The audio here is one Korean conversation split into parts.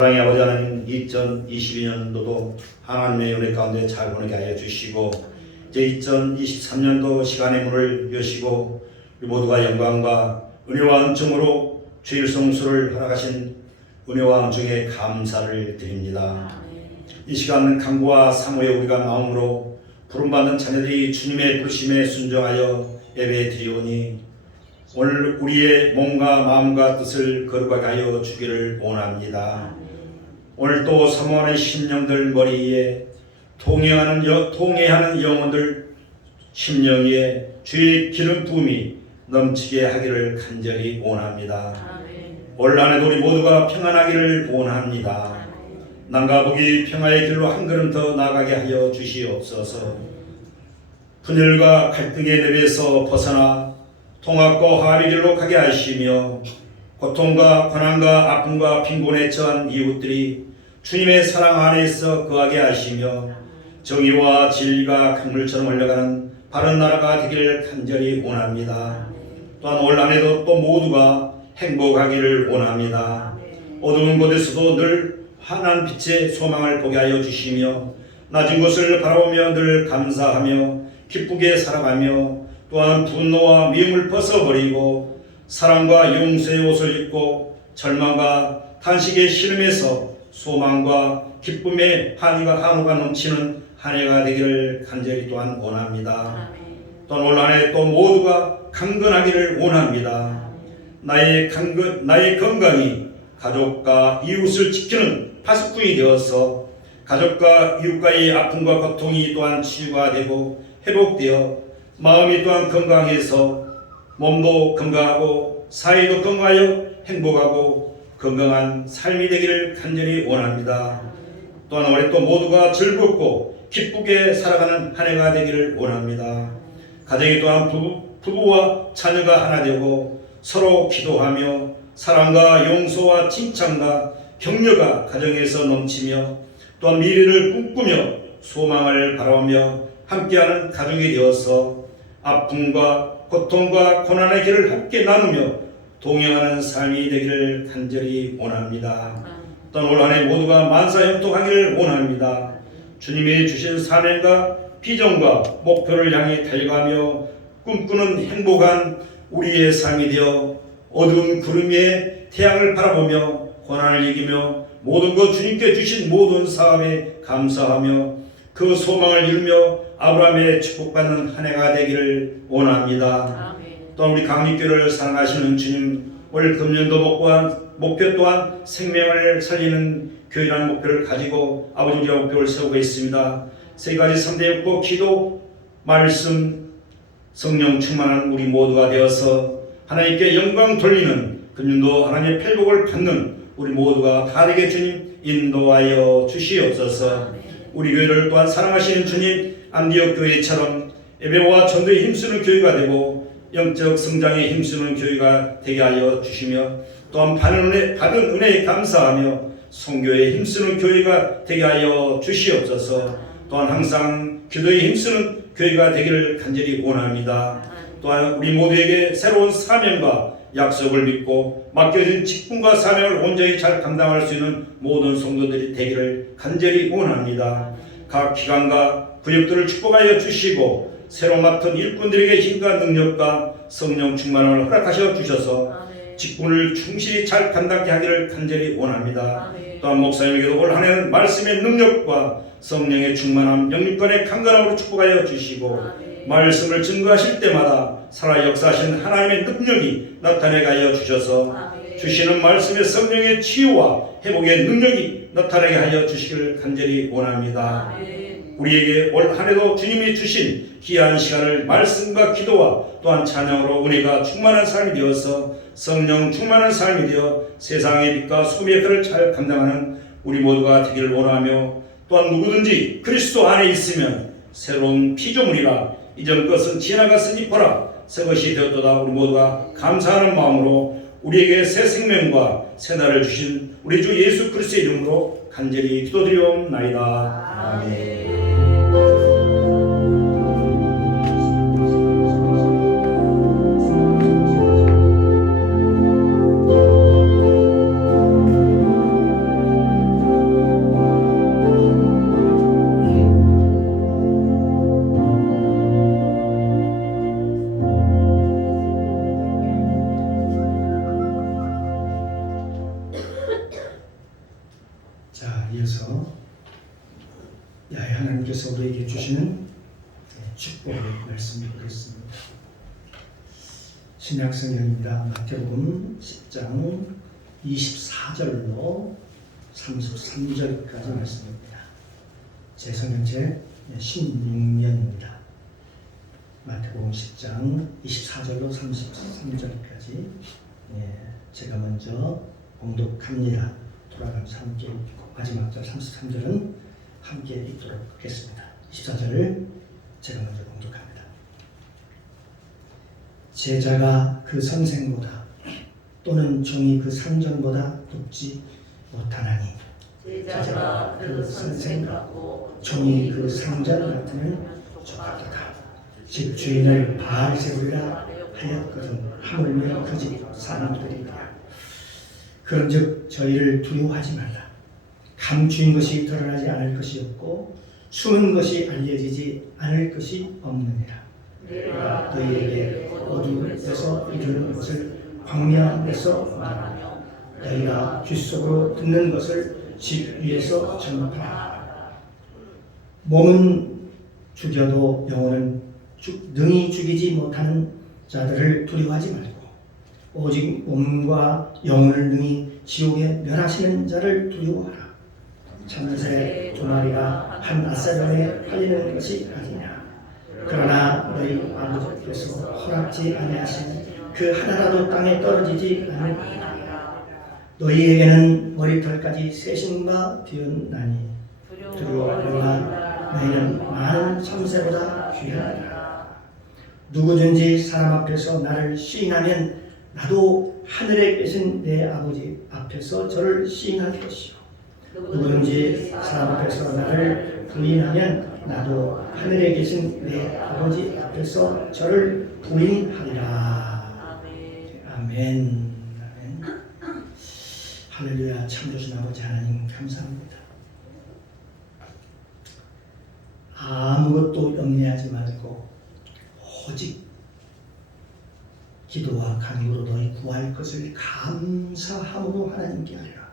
사랑의 아버지 하나님, 2022년도도 하나님의 은혜 가운데 잘 보내게 하여 주시고, 이제 2023년도 시간의 문을 여시고 우리 모두가 영광과 은혜와 은총으로 주일 성수를 허락하신 은혜와 은총에 감사를 드립니다. 이 시간 강구와 사모에 우리가 마음으로 부름받는 자녀들이 주님의 부르심에 순종하여 예배 드리오니 오늘 우리의 몸과 마음과 뜻을 거룩하게 하여 주기를 원합니다. 오늘 또 사모하는 심령들 머리 위에 통해하는 영혼들 심령 위에 주의 기름 부음이 넘치게 하기를 간절히 원합니다. 올 한해도 우리 모두가 평안하기를 원합니다. 남과 북이 평화의 길로 한 걸음 더 나아가게 하여 주시옵소서. 분열과 갈등의 늪에서 벗어나 통합과 화합의 길로 가게 하시며, 고통과 고난과 아픔과 빈곤에 처한 이웃들이 주님의 사랑 안에서 거하게 하시며, 정의와 진리가 강물처럼 흘러가는 바른 나라가 되기를 간절히 원합니다. 또한 올 한해도 또 모두가 행복하기를 원합니다. 어두운 곳에서도 늘 환한 빛의 소망을 보게 하여 주시며, 낮은 곳을 바라보며 늘 감사하며 기쁘게 살아가며, 또한 분노와 미움을 벗어버리고 사랑과 용서의 옷을 입고 절망과 탄식의 시름에서 소망과 기쁨의 한우가 넘치는 한 해가 되기를 간절히 또한 원합니다. 또한 올 한 해 또 모두가 강건하기를 원합니다. 나의 건강이 가족과 이웃을 지키는 파수꾼이 되어서 가족과 이웃과의 아픔과 고통이 또한 치유가 되고 회복되어 마음이 또한 건강해서 몸도 건강하고 사회도 건강하여 행복하고 건강한 삶이 되기를 간절히 원합니다. 또한 올해 또 모두가 즐겁고 기쁘게 살아가는 한 해가 되기를 원합니다. 가정이 또한 부부와 자녀가 하나 되고 서로 기도하며 사랑과 용서와 칭찬과 격려가 가정에서 넘치며, 또한 미래를 꿈꾸며 소망을 바라보며 함께하는 가족이 되어서 아픔과 고통과 고난의 길을 함께 나누며 동행하는 삶이 되기를 간절히 원합니다. 또한 올 한 해 모두가 만사형통하기를 원합니다. 주님이 주신 사명과 비전과 목표를 향해 달려가며 꿈꾸는 행복한 우리의 삶이 되어 어두운 구름 위에 태양을 바라보며 고난을 이기며 모든 것 주님께 주신 모든 사업에 감사하며 그 소망을 이루며 아브라함의 축복받는 한 해가 되기를 원합니다. 또한 우리 강립교를 사랑하시는 주님, 올 금년도 목표 또한 생명을 살리는 교회라는 목표를 가지고 아버지 우리가 목표를 세우고 있습니다. 세 가지 3대 욕구, 기도, 말씀, 성령 충만한 우리 모두가 되어서 하나님께 영광 돌리는 금년도 하나님의 팔복을 받는 우리 모두가 다 되게 주님 인도하여 주시옵소서. 우리 교회를 또한 사랑하시는 주님, 안디옥 교회처럼 예배와 전도에 힘쓰는 교회가 되고 영적 성장에 힘쓰는 교회가 되게 하여 주시며, 또한 받은 은혜에 감사하며 선교에 힘쓰는 교회가 되게 하여 주시옵소서. 또한 항상 기도에 힘쓰는 교회가 되기를 간절히 원합니다. 또한 우리 모두에게 새로운 사명과 약속을 믿고 맡겨진 직분과 사명을 온전히 잘 감당할 수 있는 모든 성도들이 되기를 간절히 원합니다. 각 기관과 구역들을 축복하여 주시고 새로 맡은 일꾼들에게 힘과 능력과 성령 충만을 허락하셔 주셔서 직분을 충실히 잘 감당케 하기를 간절히 원합니다. 또한 목사님에게도 올 한 해는 말씀의 능력과 성령의 충만함, 영육간의 강건함으로 축복하여 주시고 말씀을 증거하실 때마다 살아 역사하신 하나님의 능력이 나타내게 하여 주셔서 주시는 말씀의 성령의 치유와 회복의 능력이 나타나게 하여 주시기를 간절히 원합니다. 우리에게 올 한 해도 주님이 주신 귀한 시간을 말씀과 기도와 또한 찬양으로 은혜가 충만한 삶이 되어서 성령 충만한 삶이 되어 세상의 빛과 소비의 그를 잘 감당하는 우리 모두가 되기를 원하며, 또한 누구든지 그리스도 안에 있으면 새로운 피조물이라 이전 것은 지나갔으니 보라 새 것이 되었도다. 우리 모두가 감사하는 마음으로 우리에게 새 생명과 새 날을 주신 우리 주 예수 그리스도의 이름으로 간절히 기도드리옵나이다. 아멘. 이어서 야훼 하나님께서 우리에게 주시는 축복의 말씀을 보겠습니다. 신약 성경입니다. 마태복음 10장 24절로 33절까지 말씀입니다. 제 성경책 16년입니다. 마태복음 10장 24절로 33절까지 제가 먼저 봉독합니다. 돌아가면서 함께 읽고 마지막 절 33절은 함께 읽도록 하겠습니다. 24절을 제가 먼저 봉독합니다. 제자가 그 선생보다 또는 종이 그 상전보다 높지 못하나니 제자가 그 선생 같고 종이 그 상전 같으면 족하도다. 집주인을 바알 세우리라 하였거든 하물며 그 집 사람들이라. 그런즉 저희를 두려워하지 말라. 감추인 것이 드러나지 않을 것이 없고 숨은 것이 알려지지 않을 것이 없느니라. 내가 너희에게 어두움에서 이르는 것을 광야한 데서 말하며 너희가 귓속으로 듣는 것을 집 위에서 전파하라. 몸은 죽여도 영혼은 능히 죽이지 못하는 자들을 두려워하지 말고 오직 몸과 영혼을 능히 지옥에 멸하시는 자를 두려워하라. 참새 두 마리가 한 아사전에 팔리는 것이 아니냐. 그러나 너희 아버지께서 허락지 아니하시니 그 하나라도 땅에 떨어지지 않으리라. 너희에게는 머리털까지 세신바 되었나니 두려워하라. 너희는 많은 참새보다 귀하니라. 누구든지 사람 앞에서 나를 시인하면 나도 하늘에 계신 내 아버지 앞에서 저를 시인할 것이요. 누구든지 사람 앞에서 나를 부인하면 나도 하늘에 계신 내 아버지 앞에서 저를 부인하리라. 아멘. 아멘. 할렐루야. 참 좋으신 아버지 하나님 감사합니다. 아무것도 염려하지 말고 오직 기도와 간구로 너희 구할 것을 감사함으로 하나님께 하리라.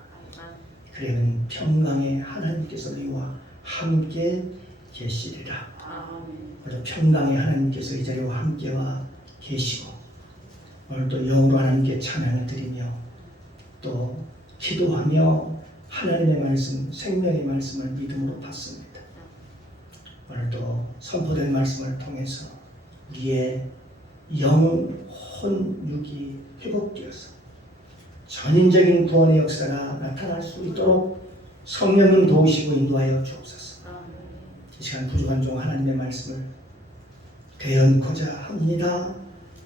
그러면 평강의 하나님께서 너희와 함께 계시리라. 평강의 하나님께서 이 자리와 함께와 계시고 오늘 또 영으로 하나님께 찬양을 드리며 또 기도하며 하나님의 말씀, 생명의 말씀을 믿음으로 받습니다. 오늘 또 선포된 말씀을 통해서 우리의 영, 혼, 육이 회복되어서 전인적인 구원의 역사가 나타날 수 있도록 성령님 도우시고 인도하여 주옵소서. 이 시간 부족한 종 하나님의 말씀을 대언코자 합니다.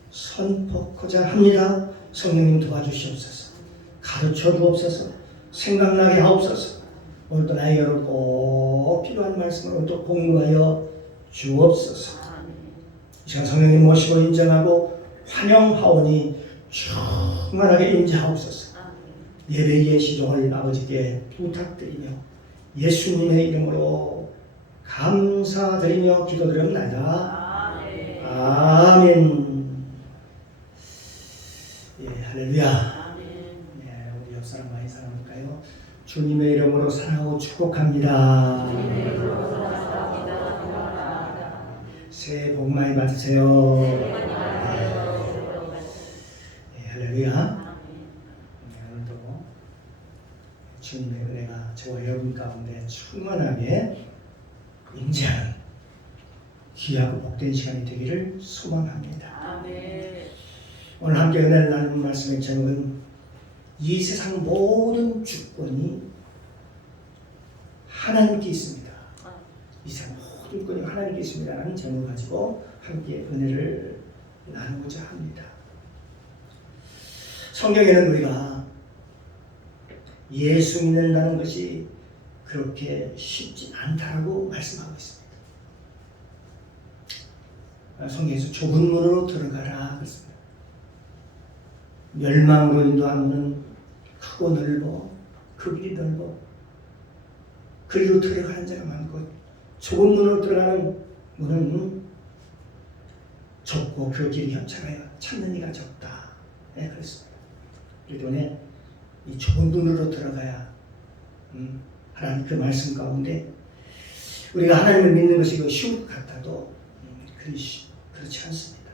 선포코자 합니다. 성령님 도와주시옵소서. 가르쳐 주옵소서. 생각나게 하옵소서. 오늘도 나의 여러분 꼭 필요한 말씀을 오늘도 공유하여 주옵소서. 이 시간 성령님 모시고 인정하고 환영하오니 충만하게 임재하옵소서. 예배의 시종을 아버지께 부탁드리며 예수님의 이름으로 감사드리며 기도드립니다. 아멘. 예, 할렐루야. 예, 우리 옆 사람 많이 사랑할까요? 주님의 이름으로 사랑하고 축복합니다. 새해 복 많이 받으세요. 예, 할렐루야. 오늘도 주님의 은혜가 저와 여러분 가운데 충만하게 임재하는 귀하고 복된 시간이 되기를 소망합니다. 오늘 함께 은혜를 나누는 말씀의 제목은 이 세상 모든 주권이 하나님께 있습니다. 이 세상 모든 주권이 하나님께 있습니다라는 제목을 가지고 함께 은혜를 나누고자 합니다. 성경에는 우리가 예수 믿는다는 것이 그렇게 쉽지 않다고 말씀하고 있습니다. 성경에서 좁은 문으로 들어가라 그랬습니다. 멸망으로 인도하는 문은 크고 넓어 그 길이 넓어 그리로 들어가는 자가 많고 좁은 문으로 들어가는 문은 좁고 그 길이 협착하여 찾는 이가 적다. 네, 그렇습니다. 그렇기 때문에 이 좁은 문으로 들어가야 하나님 그 말씀 가운데 우리가 하나님을 믿는 것이 쉬운 것 같아도 그렇지 않습니다.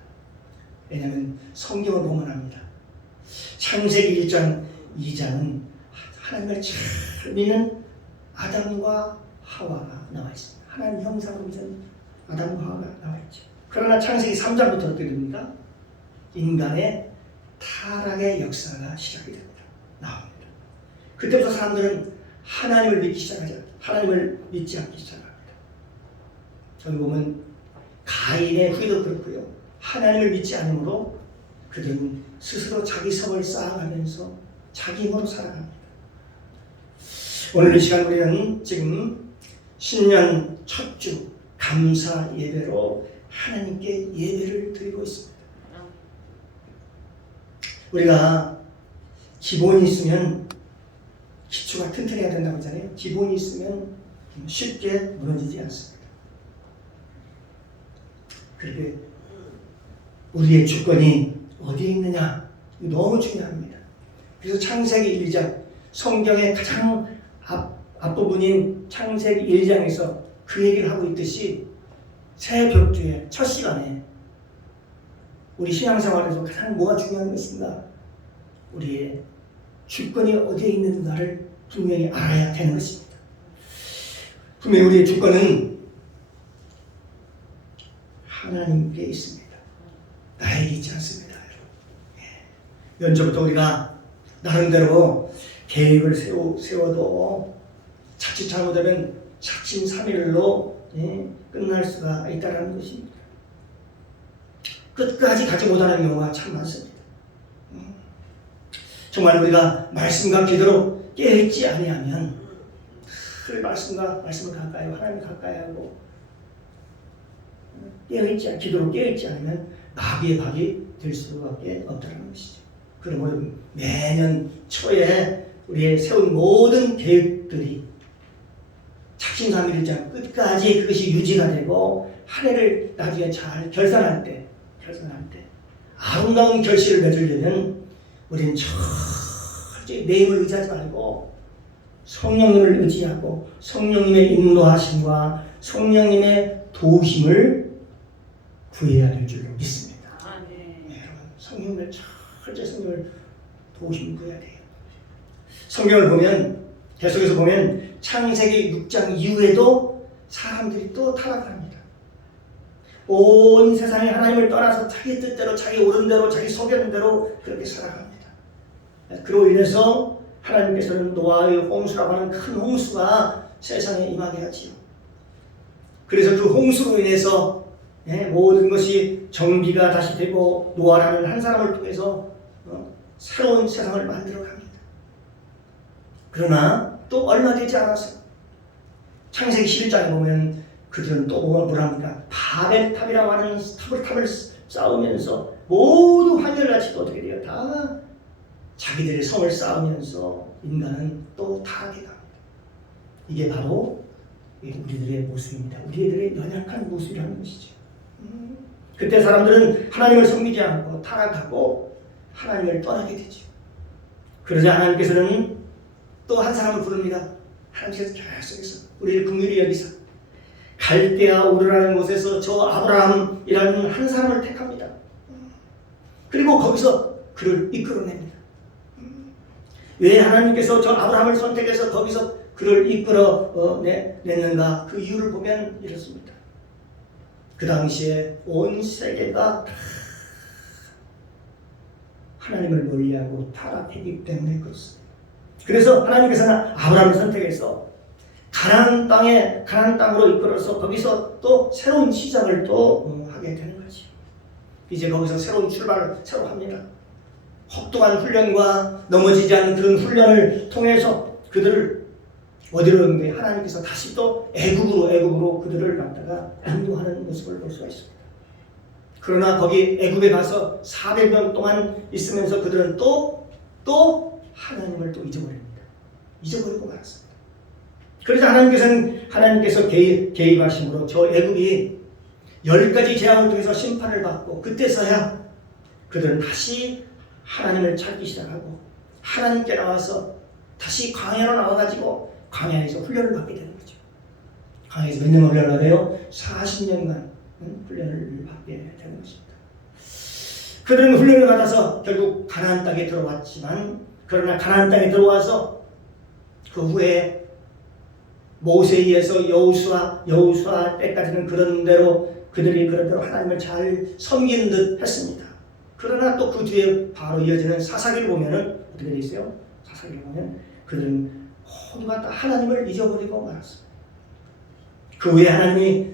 왜냐하면 성경을 보면 합니다. 창세기 1장 2장은 하나님을 잘 믿는 아담과 하와가 나와 있습니다. 하나님 형상으로 빚은 아담과 하와가 나와 있죠. 그러나 창세기 3장부터 어떻게 됩니까? 인간의 타락의 역사가 시작이 됩니다. 나옵니다. 그때부터 사람들은 하나님을 믿기 시작하죠. 하나님을 믿지 않기 시작합니다. 여기 보면 가인의 후예도 그렇고요. 하나님을 믿지 않으므로 그들은 스스로 자기 성을 쌓아가면서 자기 힘으로 살아갑니다. 오늘 이 시간 우리는 지금 신년 첫 주 감사 예배로 하나님께 예배를 드리고 있습니다. 우리가 기본이 있으면 기초가 튼튼해야 된다고 하잖아요. 기본이 있으면 쉽게 무너지지 않습니다. 그렇게 우리의 주권이 어디에 있느냐 너무 중요합니다. 그래서 창세기 1장 성경의 가장 앞부분인 창세기 1장에서 그 얘기를 하고 있듯이 새 벽주의 첫 시간에 우리 신앙생활에서 가장 뭐가 중요한 것인가? 우리의 주권이 어디에 있는가를 분명히 알아야 되는 것입니다. 분명히 우리의 주권은 하나님께 있습니다. 나에게 있지 않습니다. 연초부터 우리가 나름대로 계획을 세워도 자칫 잘못하면 작심삼일로 끝날 수가 있다는 것입니다. 끝까지 가지 못하는 경우가 참 많습니다. 정말 우리가 말씀과 기도로 깨어있지 아니하면 말씀을 가까이 하고 하나님을 가까이 하고 기도로 깨어있지 않으면 마귀의 밥이 될 수밖에 없다는 것이죠. 그러므로 매년 초에 우리의 세운 모든 계획들이 작심삼일이지 않고 끝까지 그것이 유지가 되고 한 해를 나중에 잘 결산할 때 아름다운 결실을 맺으려면 우리는 철저히 내 힘을 의지하지 말고 성령님을 의지하고 성령님의 인도하심과 성령님의 도우심을 구해야 될 줄로 믿습니다. 여러분 성령님을 철저히 성령을 도우심을 구해야 돼요. 성경을 보면 계속해서 보면 창세기 6장 이후에도 사람들이 또 타락합니다. 온 세상에 하나님을 떠나서 자기 뜻대로 자기 옳은 대로 자기 속여는 대로 그렇게 살아갑니다. 그로 인해서 하나님께서는 노아의 홍수라고 하는 큰 홍수가 세상에 임하게 하지요. 그래서 그 홍수로 인해서 모든 것이 정비가 다시 되고 노아라는 한 사람을 통해서 새로운 세상을 만들어갑니다. 그러나 또 얼마 되지 않아서 창세기 11장에 보면 그들은 또 뭐랍니까? 바벨탑이라고 하는 탑을 쌓으면서 모두 한결같이 또 어떻게 돼요? 다 자기들의 성을 쌓으면서 인간은 또 타락해 갑니다. 이게 바로 우리들의 모습입니다. 우리들의 연약한 모습이라는 것이죠. 그때 사람들은 하나님을 섬기지 않고 타락하고 하나님을 떠나게 되죠. 그러자 하나님께서는 또 한 사람을 부릅니다. 하나님께서 계속해서 우리를 긍휼히 여기사 갈대아 우르라는 곳에서 저 아브라함이라는 한 사람을 택합니다. 그리고 거기서 그를 이끌어냅니다. 왜 하나님께서 저 아브라함을 선택해서 거기서 그를 이끌어냈는가? 그 이유를 보면 이렇습니다. 그 당시에 온 세계가 하나님을 멀리하고 타락했기 때문에 그렇습니다. 그래서 하나님께서는 아브라함을 선택해서 가나안 땅으로 이끌어서 거기서 또 새로운 시작을 또 하게 되는 거죠. 이제 거기서 새로운 출발을 새로 합니다. 혹독한 훈련과 넘어지지 않는 그런 훈련을 통해서 그들을 어디로 오는 게 하나님께서 다시 또 애국으로 그들을 갖다가 인도하는 모습을 볼 수가 있습니다. 그러나 거기 애국에 가서 400년 동안 있으면서 그들은 또 하나님을 또 잊어버리고 말았습니다. 그래서 하나님께서 개입하심으로 저 애국이 10가지 재앙을 통해서 심판을 받고 그때서야 그들은 다시 하나님을 찾기 시작하고 하나님께 나와서 다시 광야로 나와가지고 광야에서 훈련을 받게 되는 거죠. 광야에서 몇 년 훈련을 받아요? 40년간 훈련을 받게 되는 것입니다. 그들은 훈련을 받아서 결국 가나안 땅에 들어왔지만, 그러나 가나안 땅에 들어와서 그 후에 모세에 의해서 여호수아 때까지는 그런 대로 그들이 그런 대로 하나님을 잘 섬기는 듯 했습니다. 그러나 또 그 뒤에 바로 이어지는 사사기를 보면은 어떻게 되어 있어요? 사사기를 보면 그들은 모두가 다 하나님을 잊어버리고 말았습니다. 그 후에 하나님이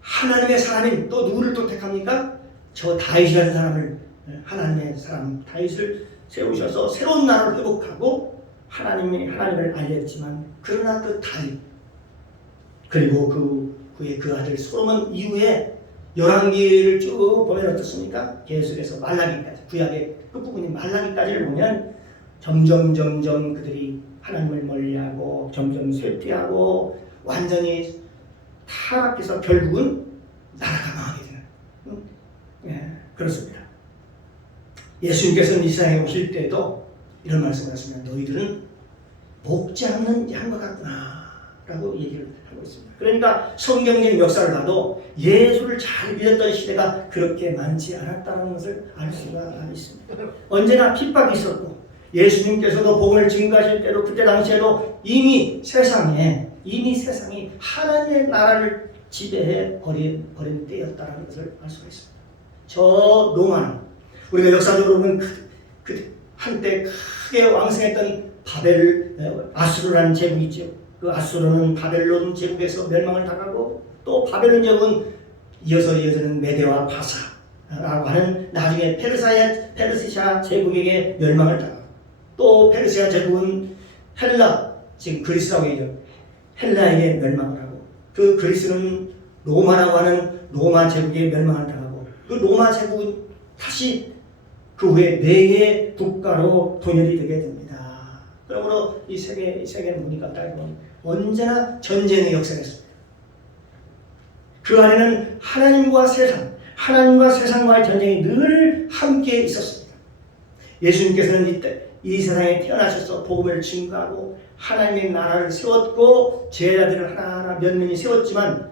하나님의 사람인 또 누구를 또 택합니까? 저 다윗이라는 사람을, 하나님의 사람 다윗을 세우셔서 새로운 나라를 회복하고 하나님을 알렸지만, 그러나 그 다윗 그리고 그의 그 아들 솔로몬 이후에 열왕기를 쭉 보면 어떻습니까? 계속해서 말라기까지, 구약의 끝부분인 말라기까지를 보면 점점 그들이 하나님을 멀리하고 점점 쇠퇴하고 완전히 타락해서 결국은 나라가 망하게 되는, 그렇습니다. 예수님께서는 이 세상에 오실 때도 이런 말씀을 하십니다. 너희들은 목지 않는 양과 같구나 라고 얘기를 하고 있습니다. 그러니까 성경적인 역사를 봐도 예수를 잘 믿었던 시대가 그렇게 많지 않았다는 것을 알 수가 있습니다. 언제나 핍박이 있었고, 예수님께서도 복음을 증거하실 때도 그때 당시에도 이미 세상이 하나님의 나라를 지배해 버린 때였다는 것을 알 수가 있습니다. 저 로마는 우리가 역사적으로 보면 그 한때 크게 왕성했던 아수르라는 제국이 있죠. 그 아수르는 바벨론 제국에서 멸망을 당하고, 또 바벨론 제국은 이어지는 메데와 파사라고 하는 나중에 페르시아 제국에게 멸망을 당하고, 또 페르시아 제국은 헬라, 지금 그리스라고 얘기하죠. 헬라에게 멸망을 하고, 그 그리스는 로마라고 하는 로마 제국에 멸망을 당하고, 그 로마 제국은 다시 그 후에 4개의 국가로 분열이 되게 됩니다. 그러므로 이 세계는 보니까 따지면 언제나 전쟁의 역사가 있습니다. 그 안에는 하나님과 세상과의 전쟁이 늘 함께 있었습니다. 예수님께서는 이 세상에 태어나셔서 복음을 증거하고 하나님의 나라를 세웠고, 제자들을 하나하나 몇 명이 세웠지만,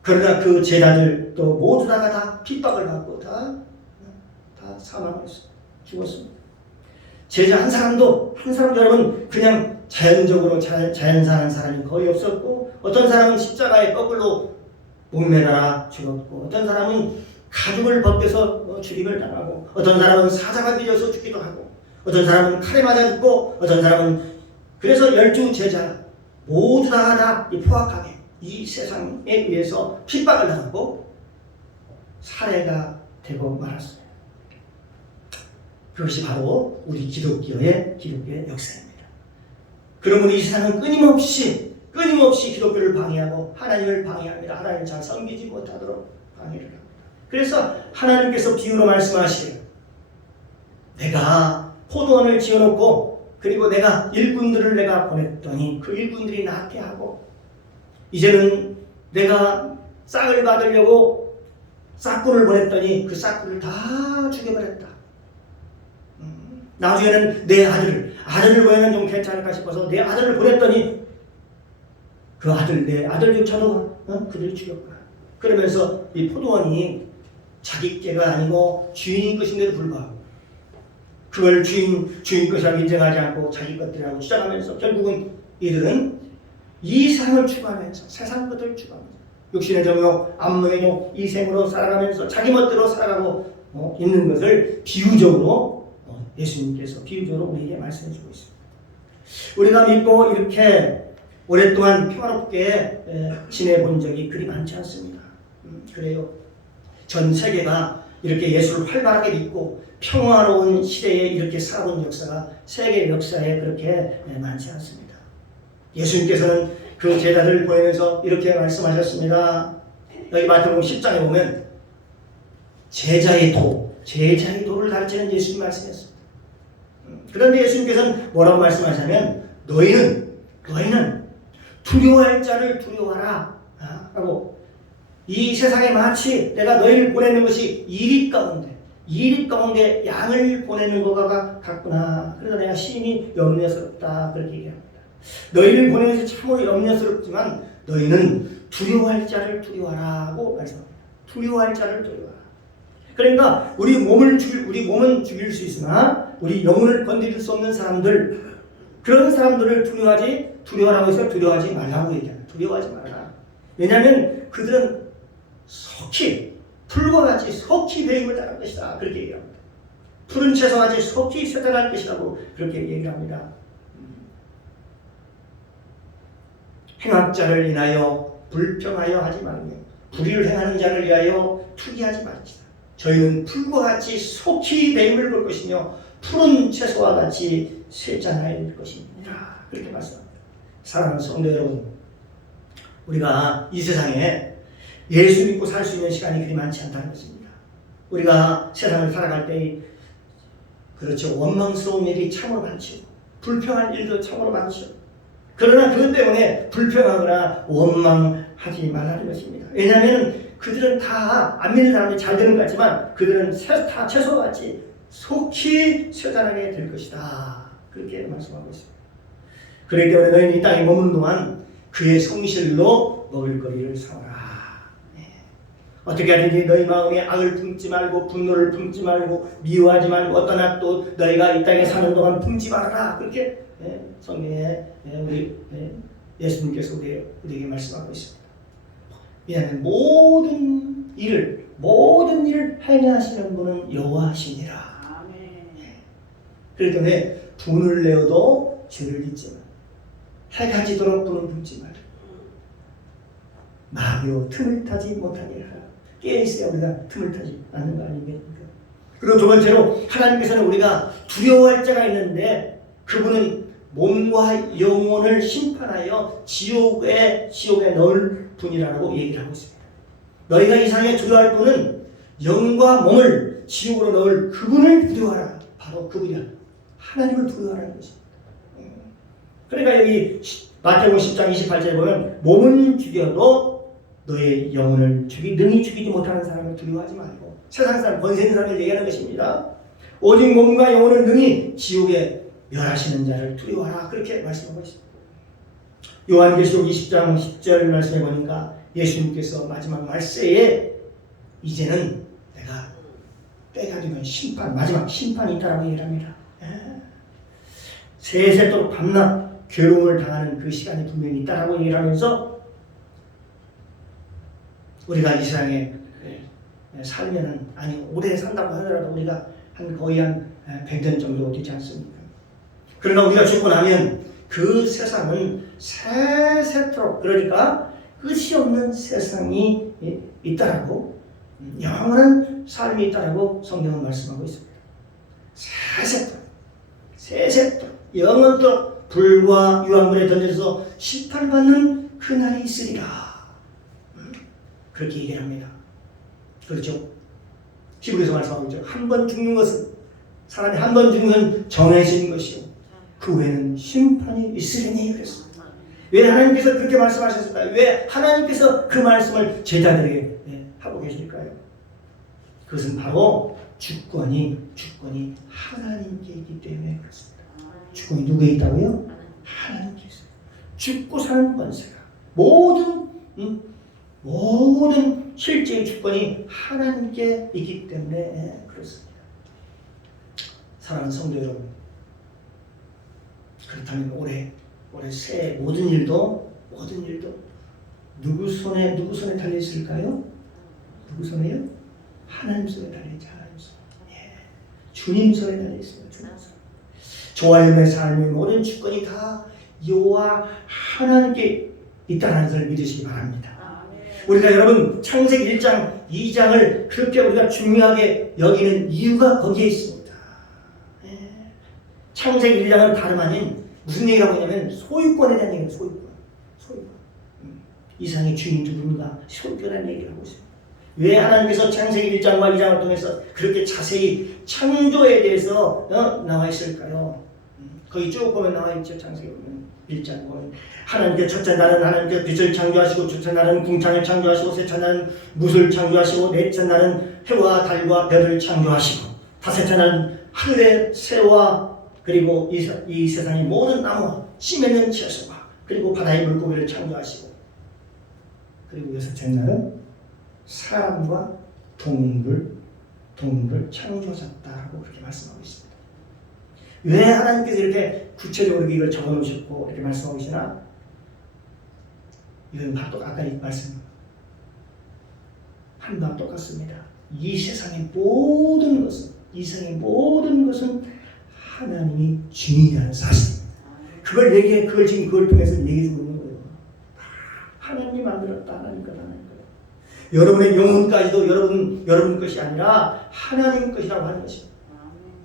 그러나 그 제자들도 모두 다 핍박을 받고 다 사망했습니다. 죽었습니다. 제자 한 사람도 여러분 그냥 자연적으로 자연 사는 사람이 거의 없었고, 어떤 사람은 십자가에 거꾸로 목매달아 죽었고, 어떤 사람은 가죽을 벗겨서 죽임을 당하고, 어떤 사람은 사자가 밀려서 죽기도 하고, 어떤 사람은 칼에 맞아 죽고, 어떤 사람은 그래서 12 제자 모두 다 포악하게 이 세상에 의해서 핍박을 당하고 살해가 되고 말았습니다. 그것이 바로 우리 기독교의 역사입니다. 그러므로 이 세상은 끊임없이 기독교를 방해하고 하나님을 방해합니다. 하나님을 잘 섬기지 못하도록 방해를 합니다. 그래서 하나님께서 비유로 말씀하시기를, 내가 포도원을 지어놓고 그리고 내가 일꾼들을 내가 보냈더니 그 일꾼들이 나태하고, 이제는 내가 싹을 받으려고 싹꾼을 보냈더니 그 싹꾼을 다 죽여버렸다. 나중에는 내 아들을 보내면 좀 괜찮을까 싶어서 내 아들을 보냈더니 내 아들조차도 그들을 죽였구나. 그러면서 이 포도원이 자기 께가 아니고 주인 것인데도 불구하고 그걸 주인 것이라고 인정하지 않고 자기 것들이라고 주장하면서 결국은 이들은 이 세상을 추구하면서 세상 것들을 추구하면서 육신의 정욕, 안목의 욕, 이생으로 살아가면서 자기 멋대로 살아가고 있는 것을 예수님께서 비유적으로 우리에게 말씀해 주고 있습니다. 우리가 믿고 이렇게 오랫동안 평화롭게 지내본 적이 그리 많지 않습니다. 그래요. 전 세계가 이렇게 예수를 활발하게 믿고 평화로운 시대에 이렇게 살아본 역사가 세계 역사에 그렇게 많지 않습니다. 예수님께서는 그 제자들을 보내면서 이렇게 말씀하셨습니다. 여기 마태복음 10장에 보면 제자의 도를 가르치는 예수님 말씀이었습니다. 그런데 예수님께서는 뭐라고 말씀하시냐면, 너희는 두려워할 자를 두려워하라 라고, 이 세상에 마치 내가 너희를 보내는 것이 이리 가운데 양을 보내는 것과 같구나. 그래서 내가 심히 염려스럽다 그렇게 얘기합니다. 너희를 보내서 참으로 염려스럽지만 너희는 두려워할 자를 두려워하라고 말씀합니다. 두려워할 자를 두려워하라. 그러니까 우리 몸은 죽일 수 있으나 우리 영혼을 건드릴 수 없는 사람들, 그런 사람들을 두려워하라고 해서 두려워하지 말라고 얘기합니다. 두려워하지 말라. 왜냐하면 그들은 속히 풀과 같이 속히 배임을 당할 것이다. 그렇게 얘기합니다. 푸른 채소와 같이 속히 쇠퇴할 것이라고 그렇게 얘기를 합니다. 행악자를 인하여 불평하여 하지 말며 불의를 행하는 자를 위하여 투기하지 말지다. 저희는 풀과 같이 속히 배임을 볼 것이며 푸른 채소와 같이 쇠잔할 것입니다. 그렇게 말씀합니다. 사랑하는 성도 여러분, 우리가 이 세상에 예수 믿고 살 수 있는 시간이 그리 많지 않다는 것입니다. 우리가 세상을 살아갈 때 그렇죠. 원망스러운 일이 참으로 많죠. 불평할 일도 참으로 많죠. 그러나 그것 때문에 불평하거나 원망하지 말라는 것입니다. 왜냐하면 그들은 다 안 믿는 사람이 잘 되는 것 같지만 그들은 다 채소같이 속히 쇠잔하게 될 것이다. 그렇게 말씀하고 있습니다. 그렇기 때문에 너희는 이 땅에 머무는 동안 그의 성실로 먹을거리를 사오라. 어떻게 하든지 너희 마음에 악을 품지 말고 분노를 품지 말고 미워하지 말고 어떤 악도 너희가 이 땅에 사는 동안 품지 말아라. 그렇게 성경에 우리 예수님께서 우리에게 말씀하고 있습니다. 왜냐하면 모든 일을 행하시는 분은 여호와시니라. 그렇기 때문에 분을 내어도 죄를 짓지 말고 해가 지도록 분을 품지 말고 마비오 틈을 타지 못하게 하라. 깨어있어야 우리가 틈을 타지 않는 거 아니겠습니까? 그리고 두 번째로 하나님께서는 우리가 두려워할 자가 있는데 그분은 몸과 영혼을 심판하여 지옥에 넣을 분이라고 얘기를 하고 있습니다. 너희가 이 세상에 두려워할 분은 영과 몸을 지옥으로 넣을 그분을 두려워하라. 바로 그분이야. 하나님을 두려워하라는 것입니다. 그러니까 여기 마태복음 10장 28절에 보면 몸은 죽여도 너의 영혼을 능히 죽이지 못하는 사람을 두려워하지 말고 세상 사람 권세 있는 사람을 얘기하는 것입니다. 오직 몸과 영혼을 능히 지옥에 멸하시는 자를 두려워하라. 그렇게 말씀하고 있습니다. 요한계시록 20장 10절 말씀해 보니까 예수님께서 마지막 말세에 이제는 내가 때가 되면 마지막 심판이 있다라고 얘기를 합니다. 세세토록 밤낮 괴로움을 당하는 그 시간이 분명히 있다라고 얘기를 하면서 우리가 이 세상에 살면은 오래 산다고 하더라도 우리가 거의 한 100년 정도 되지 않습니까? 그러나 우리가 죽고 나면 그 세상은 세세토록 그러니까 끝이 없는 세상이 있다라고 영원한 삶이 있다라고 성경은 말씀하고 있습니다. 세세토록 영원토록 불과 유황불에 던져서 심판받는 그날이 있으리라. 그렇게 얘기합니다. 그렇죠? 히브리서 말씀하고 있죠. 한 번 죽는 것은 사람이 한 번 죽는 것은 정해진 것이요 그 후에는 심판이 있으리니 그랬습니다. 왜 하나님께서 그렇게 말씀하셨을까요? 왜 하나님께서 그 말씀을 제자들에게 하고 계실까요? 그것은 바로 주권이 하나님께 있기 때문에 그렇습니다. 주권이 누구에 있다고요? 하나님께 있어요. 죽고 사는 권세가 모든 실제의 주권이 하나님께 있기 때문에 그렇습니다. 사랑하는 성도 여러분, 그렇다면 올해 새해 모든 일도 누구 손에 달려 있을까요? 누구 손에요? 하나님 손에 달려 있죠. 하나님 손. 주님 손에 달려 있습니다. 주님 손. 조화의 삶의 모든 주권이 다 여호와 하나님께 있다는 것을 믿으시기 바랍니다. 우리가 여러분 창세기 1장 2장을 그렇게 우리가 중요하게 여기는 이유가 거기에 있습니다. 창세기 1장은 다름 아닌 무슨 얘기라고 하냐면 소유권에 대한 얘기예요. 소유권. 이 세상의 주인 누군가 소유권에 대한 얘기를 하고 있습니다. 왜 하나님께서 창세기 1장과 2장을 통해서 그렇게 자세히 창조에 대해서 나와 있을까요? 거기 쭉 보면 나와 있죠. 창세기 보면 1장 보면 하나님께서 첫째 날은 하나님께서 빛을 창조하시고 둘째 날은 궁창을 창조하시고 셋째 날은 무술 창조하시고 넷째 날은 해와 달과 별을 창조하시고 다섯째 날은 하늘의 새와 그리고 이 세상의 모든 나무와 씨 맺는 채소와 그리고 바다의 물고기를 창조하시고 그리고 여섯째 날은 사람과 동물을 창조하셨다고 그렇게 말씀하고 있습니다. 왜 하나님께서 이렇게 구체적으로 이걸 적어놓으셨고 이렇게 말씀하고 계시나? 이건 바로 아까 이 말씀 한바 똑같습니다. 이 세상의 모든 것은 하나님이 주인이라는 사실입니다. 그걸 지금 그걸 통해서 얘기해 주고 있는 거예요. 하나님이 만들었다. 하나님 것. 여러분의 영혼까지도 여러분 것이 아니라 하나님 것이라고 하는 것입니다.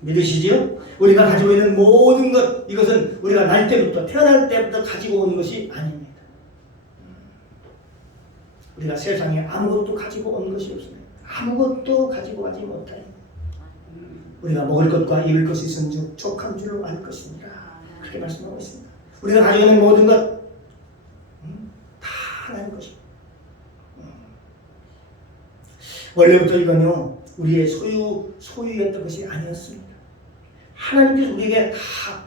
믿으시지요? 우리가 가지고 있는 모든 것, 이것은 우리가 태어날 때부터 가지고 온 것이 아닙니다. 우리가 세상에 아무것도 가지고 온 것이 없습니다. 아무것도 가지고 가지 못하여 우리가 먹을 것과 입을 것이 있은즉 족한 줄로 알 것입니다. 그렇게 말씀하고 있습니다. 우리가 가지고 있는 모든 것 다 하나님 것입니다. 원래부터 이건요 우리의 소유였던 것이 아니었습니다. 하나님께서 우리에게 다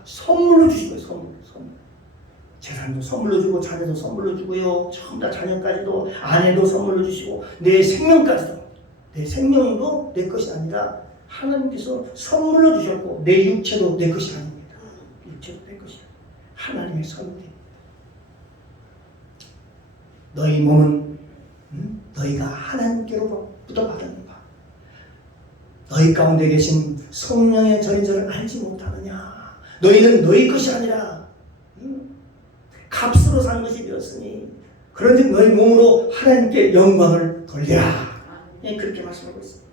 선물로 주신 거예요. 선물. 재산도 선물로 주고 자녀도 선물로 주고요. 전부 다 자녀까지도 아내도 선물로 주시고 내 생명까지도 내 생명도 내 것이 아니라 하나님께서 선물로 주셨고 내 육체도 내 것이 아닙니다. 육체도 내 것이야. 하나님의 선물입니다. 너희 몸은 너희가 하나님께로부터 받은 바 너희 가운데 계신 성령의 전인자를 알지 못하느냐. 너희는 너희 것이 아니라 값으로 산 것이 되었으니 그런즉 너희 몸으로 하나님께 영광을 돌리라. 그렇게 말씀하고 있습니다.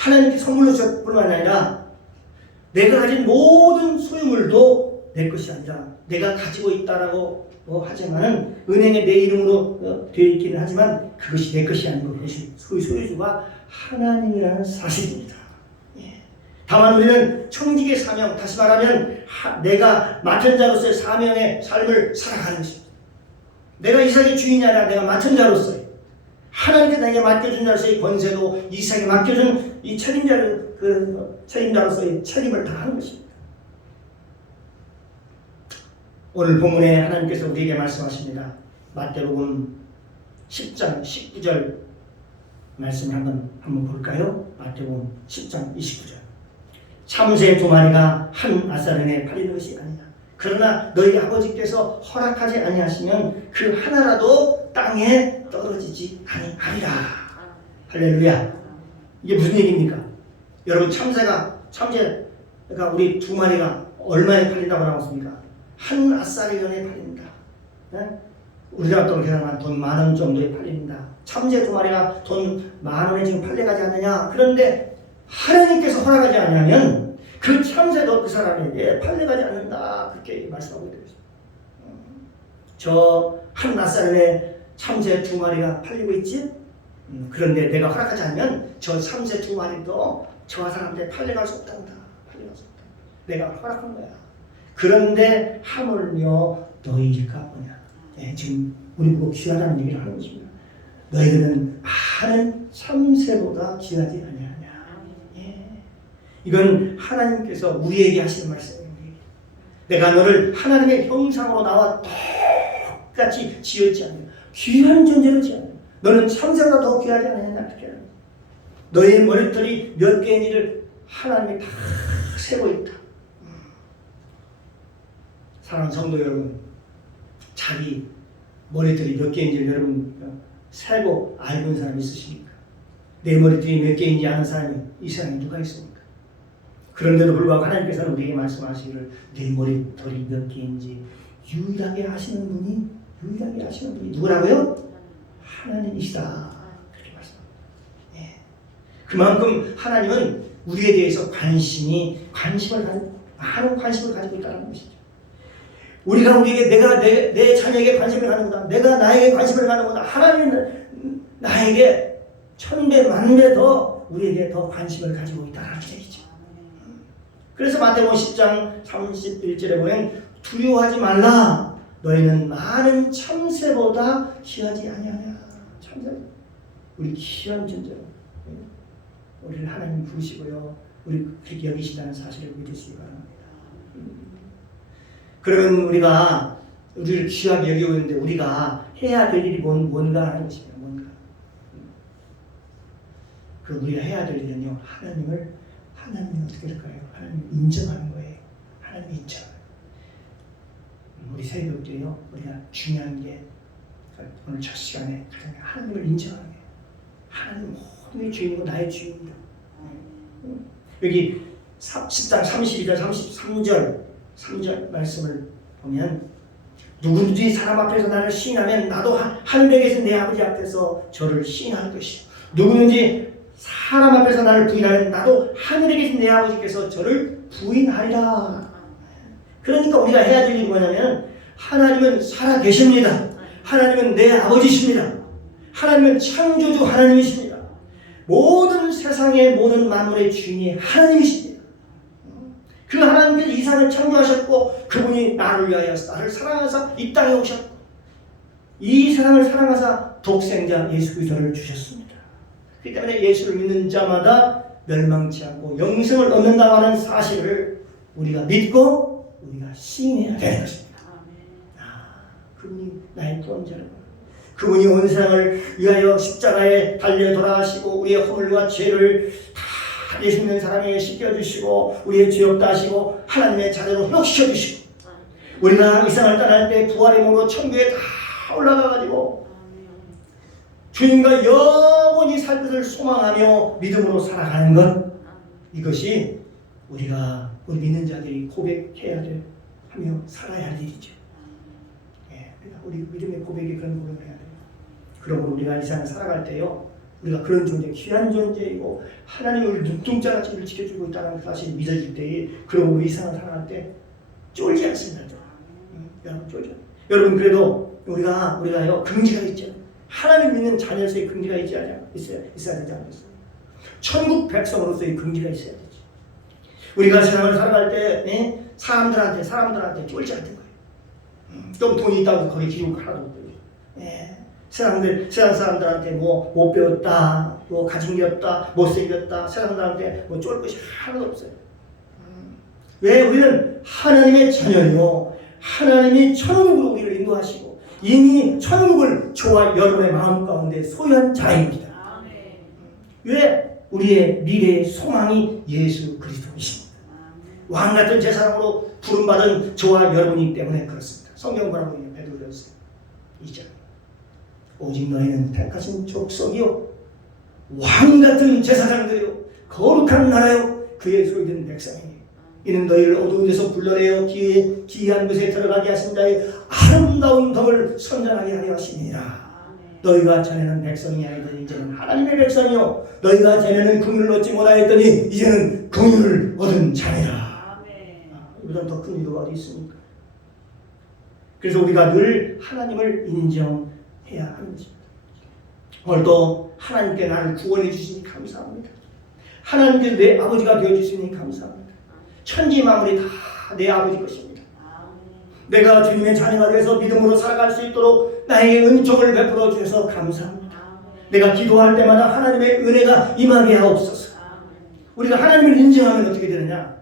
하나님께 선물로 주셨을 뿐만 아니라 내가 가진 모든 소유물도 내 것이 아니라 내가 가지고 있다라고 하지만은 은행에 내 이름으로 되어 있기는 하지만 그것이 내 것이 아니고 대신 소유주가 하나님이라는 사실입니다. 다만 우리는 청지기의 사명, 다시 말하면 내가 맡은 자로서의 사명의 삶을 살아가는 것입니다. 내가 이삭의 주인이 아니라 내가 맡은 자로서의 하나님께 나에게 맡겨준 자로서의 권세도 이삭이 맡겨준 이 책임자로서의 책임을 다하는 것입니다. 오늘 본문에 하나님께서 우리에게 말씀하십니다. 마태복음 10장 19절 말씀을 한번 볼까요? 마태복음 10장 29절. 참새 2마리가 한 아사르에 팔리는 것이 아니냐. 그러나 너희 아버지께서 허락하지 아니하시면 그 하나라도 땅에 떨어지지 아니하리라. 할렐루야. 이게 무슨 얘기입니까? 여러분 참새가 우리 2마리가 얼마에 팔린다고 나왔습니까? 한 아사르에 팔립니다. 네? 우리나라 돈으로 계산하면 돈 10,000원 정도에 팔립니다. 참새 2마리가 돈 10,000원에 지금 팔려가지 않느냐. 그런데 하나님께서 허락하지 않으면 그 참새도 그 사람에게 팔려가지 않는다. 그렇게 말씀하고 있습니다. 저 한 낯살에 참새 2마리가 팔리고 있지? 그런데 내가 허락하지 않으면 저 참새 2마리도 저 사람한테 팔려갈 수 없단다. 팔려갈 수 없다. 내가 허락한 거야. 그런데 하물며 너희일까 뭐냐. 지금 우리 보고 귀하다는 얘기를 하는 것입니다. 너희들은 많은 참새보다 귀하지 아니하냐. 이건 하나님께서 우리에게 하시는 말씀입니다. 내가 너를 하나님의 형상으로 나와 똑같이 지었지 않냐. 귀한 존재로 지었냐. 너는 참새보다 더 귀하지 않느냐. 너의 머리털이 몇 개인지를 하나님이 다 세고 있다. 사랑하는 성도 여러분, 자기 머리털이 몇 개인지를 여러분 세고 알고 있는 사람이 있으십니까? 내 머리털이 몇 개인지 아는 사람이 이 세상에 누가 있습니까? 그런데도 불구하고 하나님께서는 우리에게 말씀하시기를 내 머리털이 몇 개인지 유일하게 아시는 분이 누구라고요? 하나님이시다. 그렇게 말씀합니다. 그만큼 하나님은 우리에 대해서 많은 관심을 가지고 있다는 것이죠. 우리가 내가 내 자녀에게 관심을 가는 거다. 내가 나에게 관심을 가는 거다. 하나님은 나에게 1000배, 10,000배 더 우리에게 더 관심을 가지고 있다는 얘기죠. 그래서 마태복음 10장 31절에 보면 두려워하지 말라. 너희는 많은 참새보다 귀하지 아니하냐. 참새, 우리 귀한 존재로 우리를 하나님 부르시고요. 우리 그렇게 여기시다는 사실을 믿으시기 바랍니다. 그러면 우리를 귀하게 여기고 있는데 우리가 해야 될 일이 뭔가 하는 것입니다. 뭔가. 그 우리가 해야 될 일은요, 하나님이 어떻게 할까요? 하나님 인정하는 거예요. 하나님 인정. 우리 새벽도요, 우리가 중요한 게 오늘 첫 시간에 가장 하나님을 인정하는 거예요. 하나님 모든 주인이고 나의 주인이다. 여기 10장 32절 33절 말씀을 보면, 누구든지 사람 앞에서 나를 시인하면 나도 하늘에게서 내 아버지 앞에서 저를 시인하는 것이요, 누구든지 사람 앞에서 나를 부인하면 나도 하늘에게서 내 아버지께서 저를 부인하리라. 그러니까 우리가 해야 될 일이 뭐냐면, 하나님은 살아 계십니다. 하나님은 내 아버지십니다. 하나님은 창조주 하나님이십니다. 모든 세상의 모든 만물의 주인이 하나님이십니다. 그 하나님께서 이 세상을 창조하셨고, 그분이 나를 위하여 나를 사랑하사 이 땅에 오셨고, 이 세상을 사랑하사 독생자 예수 그리스도를 주셨습니다. 그렇기 때문에 예수를 믿는 자마다 멸망치 않고 영생을 얻는다고 하는 사실을 우리가 믿고 우리가 시인해야 되는 것입니다. 그분이 나의 구원자라고, 그분이 온 세상을 위하여 십자가에 달려 돌아가시고 우리의 허물과 죄를 다 예수 믿는 사람에게 씻겨주시고 우리의 죄 없다 하시고 하나님의 자녀로 회복시켜주시고, 우리가 이 세상을 떠날 때 부활의 몸으로 천국에 다 올라가가지고 주님과 영원히 살 것을 소망하며 믿음으로 살아가는 것, 이것이 우리 믿는 자들이 고백해야 돼 하며 살아야 할 일이죠. 우리 믿음의 고백이 그런 고백을 해야 돼요. 그러므로 우리가 이 세상을 살아갈 때요, 우리가 그런 존재, 귀한 존재이고 하나님이 우리 눈동자같이 우리를 지켜주고 있다는 사실이 믿어질 때에, 그러므로 이 세상을 살아갈 때 쫄지 않습니다. 여러분 쫄죠. 여러분 그래도 우리가요 긍지가 있죠. 하나님 믿는 자녀로서의 긍지가 있어야 되지 않겠어요? 천국 백성으로서의 긍지가 있어야 되지. 우리가 세상을 살아갈 때 사람들한테 쫄지 않는 거예요. 좀 돈이 있다고 거기 기록 하나도 없고요. 세상 사람들한테 못 배웠다, 가진 게 없다, 못생겼다, 세상 사람들한테 쫄 것이 하나도 없어요. 왜? 우리는 하나님의 자녀요, 하나님이 천국으로 우리를 인도하시고 이미 천국을 저와 여러분의 마음 가운데 소유한 자입니다. 왜? 우리의 미래의 소망이 예수 그리스도이십니다. 왕같은 제사장으로 부름받은 저와 여러분이기 때문에 그렇습니다. 성경 뭐라고 해요? 베드로전서 2절. 오직 너희는 택하신 족속이요, 왕같은 제사장들이요, 거룩한 나라요, 그의 소유된 백성이니 이는 너희를 어두운 데서 불러내어 기이한 곳에 들어가게 하신 자의 아름다운 덕을 선전하게 하려 하시니라. 너희가 전에는 백성이 아니더니 이제는 하나님의 백성이요, 너희가 전에는 긍휼을 얻지 못하였더니 이제는 긍휼을 얻은 자니라. 이보다 더 큰 위로가 어디 있습니까? 그래서 우리가 늘 하나님을 인정해야 하는 것입니다. 오늘도 하나님께 나를 구원해 주시니 감사합니다. 하나님께 내 아버지가 되어주시니 감사합니다. 천지 만물이 다 내 아버지 것입니다. 내가 주님의 자녀가 되어서 믿음으로 살아갈 수 있도록 나에게 은총을 베풀어 주셔서 감사합니다. 내가 기도할 때마다 하나님의 은혜가 임하게 하옵소서. 우리가 하나님을 인정하면 어떻게 되느냐?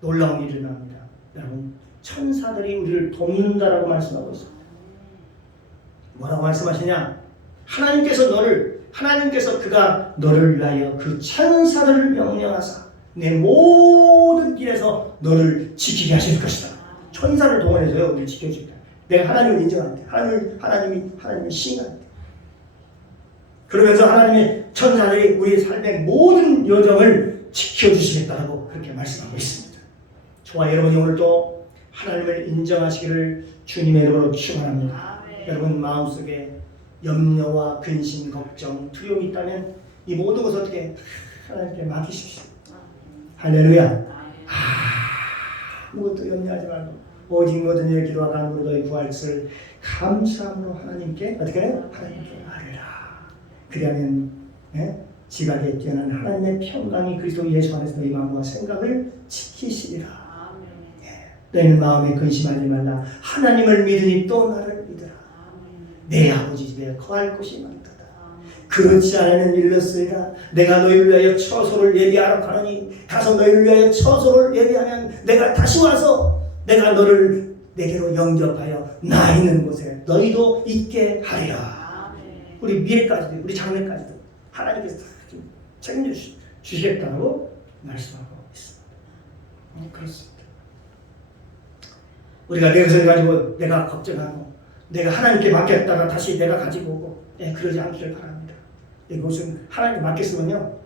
놀라운 일이 일어납니다. 여러분, 천사들이 우리를 돕는다라고 말씀하고 있습니다. 뭐라고 말씀하시냐? 하나님께서 그가 너를 위하여 그 천사들을 명령하사 내 모든 길에서 너를 지키게 하실 것이다. 천사를 동원해서요, 우리를 지켜줍니다. 내가 하나님을 인정할 때, 하나님이 시인할 때, 그러면서 하나님의 천사들이 우리의 삶의 모든 여정을 지켜주시겠다고 그렇게 말씀하고 있습니다. 저와 여러분이 오늘도 하나님을 인정하시기를 주님의 이름으로 축원합니다. 여러분 마음속에 염려와 근심, 걱정, 두려움이 있다면 이 모든 것을 어떻게 하나님께 맡기십시오. 할렐루야. 아무것도 염려하지 말고 오직 모든 일 기도와 간구로 너희 구할 것을 감사함으로 하나님께 어떻게 해요? 하나님께 아뢰라. 그러면 지각에 뛰어난 하나님의 평강이 그리스도 예수 안에서 너희 마음과 생각을 지키시리라. 너희는 마음에 근심하지 말라. 하나님을 믿으니 또 나를 믿으라. 내 아버지 집에 거할 곳이 많도다. 그렇지 않으면 일렀으리라. 내가 너희를 위하여 처소를 예비하러 가노니 가서 너희를 위하여 처소를 예비하면 내가 다시 와서 내가 너를 내게로 영접하여 나 있는 곳에 너희도 있게 하리라. 아멘. 우리 미래까지도 우리 장래까지도 하나님께서 다 책임져 주시겠다고 말씀하고 있습니다. 그렇습니다. 우리가 내 것을 가지고 내가 걱정하고 내가 하나님께 맡겼다가 다시 내가 가지고 오고 그러지 않기를 바랍니다. 이것은 하나님께 맡겼으면요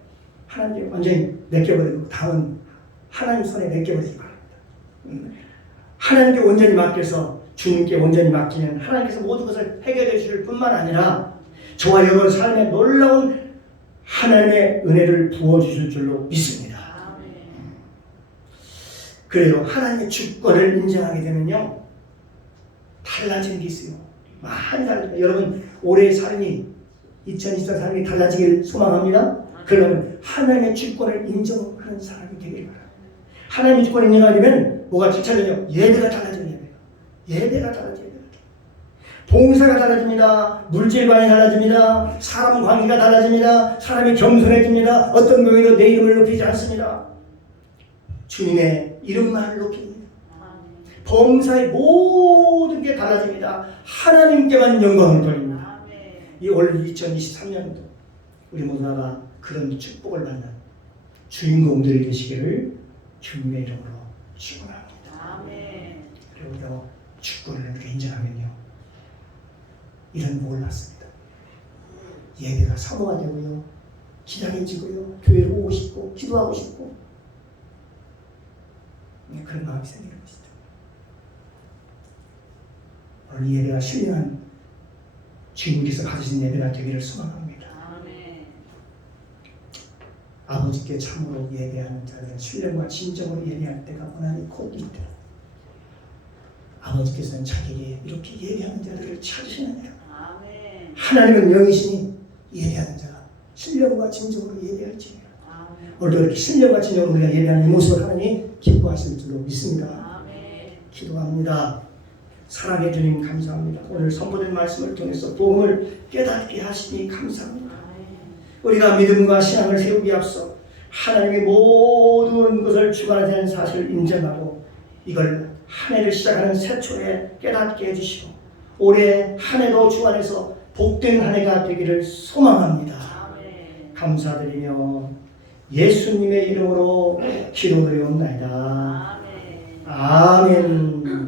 하나님께 완전히 맡겨버리고 다음은 하나님 손에 맡겨버리기 바랍니다. 하나님께 온전히 맡겨서 주님께 온전히 맡기면 하나님께서 모든 것을 해결해 주실 뿐만 아니라 저와 여러분 삶에 놀라운 하나님의 은혜를 부어주실 줄로 믿습니다. 아멘. 그래요. 하나님의 주권을 인정하게 되면요 달라지는 게 있어요. 많이 달라집니다. 여러분 올해의 삶이 2024 삶이 달라지길 소망합니다. 그러면 하나님의 주권을 인정하는 사람이 되길 바랍니다. 하나님의 주권을 인정하려면 뭐가 주차되냐? 예배가 달라져야 돼요. 예배가 달라져야 돼요. 봉사가 달라집니다. 물질관이 달라집니다. 사람 관계가 달라집니다. 사람이 겸손해집니다. 어떤 경우에도 내 이름을 높이지 않습니다. 주님의 이름만을 높입니다. 범사의 모든 게 달라집니다. 하나님께만 영광을 돌립니다. 이 올 2023년도 우리 모두가 그런 축복을 받는 주인공들이 되시기를 주님의 이름으로 축원합니다. 그리고 축복을 우리가 인정하면요 이런 복을 받습니다. 예배가 사모가 되고요 기다려지고요 교회로 오고 싶고 기도하고 싶고 그런 마음이 생기는 것이죠. 오늘 예배가 신령한 주님께서 받으신 예배가 되기를 소망합니다. 아멘. 아버지께 참으로 예배하는 자들은 신령과 진정으로 예배할 때가 고난이 곧 있다. 아버지께서는 자기에게 이렇게 예배하는 자들을 찾으시느니라. 아멘. 하나님은 영이시니 예배하는 자가 신령과 진정으로 예배할지니라. 아멘. 오늘도 이렇게 신령과 진정으로 우리가 예배하는 이 모습을 하나님 기뻐하실 줄로 믿습니다. 아멘. 기도합니다. 사랑해 주님 감사합니다. 오늘 선포된 말씀을 통해서 복음을 깨닫게 하시니 감사합니다. 우리가 믿음과 신앙을 세우기 앞서 하나님의 모든 것을 주관하는 사실을 인정하고 이걸 한 해를 시작하는 새초에 깨닫게 해주시고 올해 한 해도 주 안에서 복된 한 해가 되기를 소망합니다. 아멘. 감사드리며 예수님의 이름으로 기도드리옵나이다. 아멘. 아멘.